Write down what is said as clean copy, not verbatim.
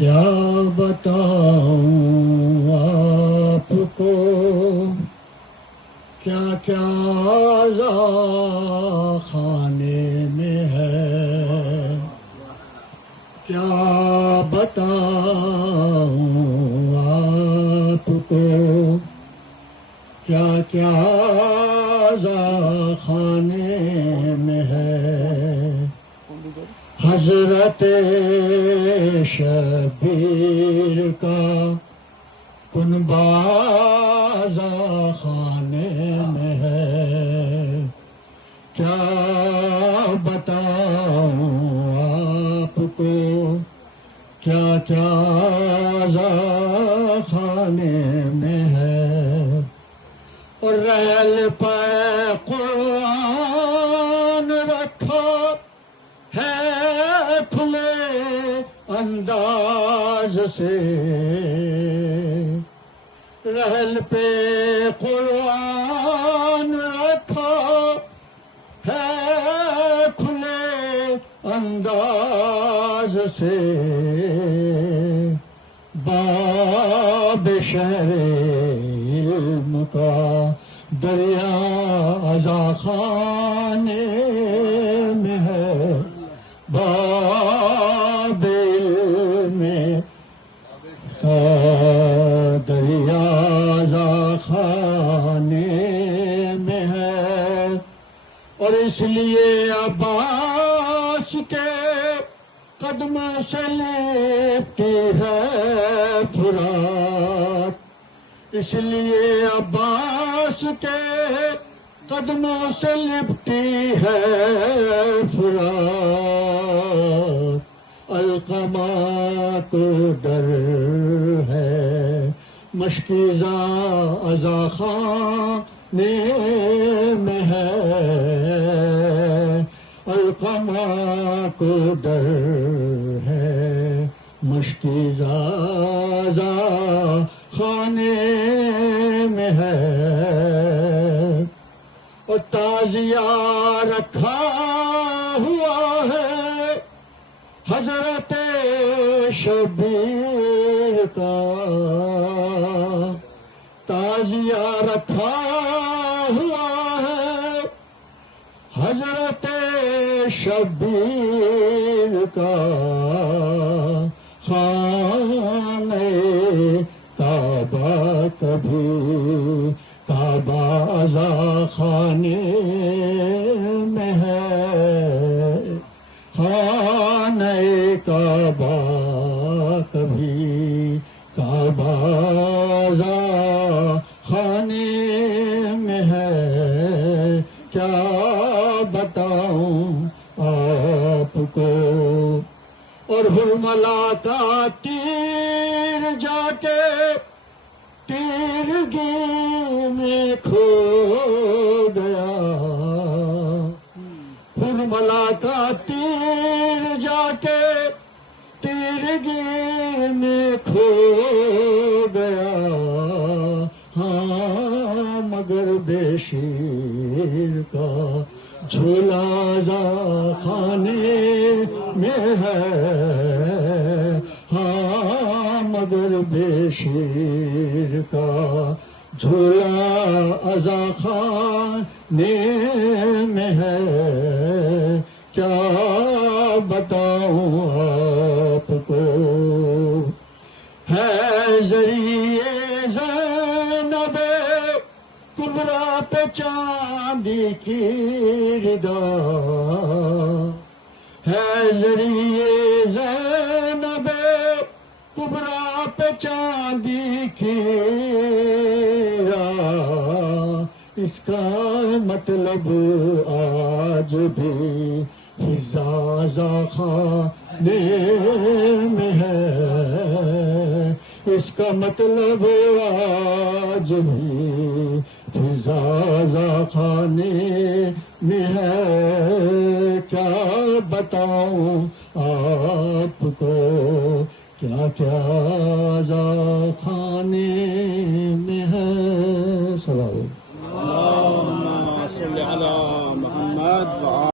کیا بتاؤں آپ کو کیا کیا خانے میں ہے، کیا بتاؤں آپ کو کیا کیا خانے میں ہے۔ حضرت شبیر کا کنبہ خانے میں ہے، کیا بتاؤں آپ کو کیا کیا خانے میں ہے۔ اور ریل پہ قرآن رکھا ہے کھلے انداز سے، ریل پہ قرآن رکھا ہے کھلے انداز سے، باب شہر علم کا دریا خانے میں ہے، باب علم کا دریا خانے میں ہے۔ اور اس لیے عباس کے قدموں سے لیپتی ہے فرات، اس لیے عباس کے قدموں سے لپٹی ہے فرات۔ القمہ کو ڈر ہے مشکیزہ خانے میں ہے، القمہ کو ڈر ہے مشکیزہ خانے میں ہے۔ اور تعزیہ رکھا ہوا ہے حضرت شبیر کا، تعزیہ رکھا ہوا ہے حضرت شبیر کا، خانہ کعبہ کبھی کعبہ خانے میں ہے، خانہ کعبہ کبھی کعبہ خانے میں ہے، کیا بتاؤں آپ کو۔ اور حرملہ کا تیر جا کے تیرگی میں کھو گیا، حرملہ کا تیر جا کے تیرگی میں کھو گیا، ہاں مگر بے شیر کا جھولا خانے میں ہے، ہاں مگر بے شیر کا جھولا خانے میں ہے، کیا بتاؤں آپ کو۔ ہے ذریعے زینب کبریٰ پہ چاندی کی ردا، ہے ذریعے زینب کبریٰ پہ چاندی کی اس کا مطلب آج بھی فضا خانے میں ہے، اس کا مطلب آج بھی فضا خانے میں ہے، کیا بتاؤں آپ کو کیا کیا خانے میں ہے۔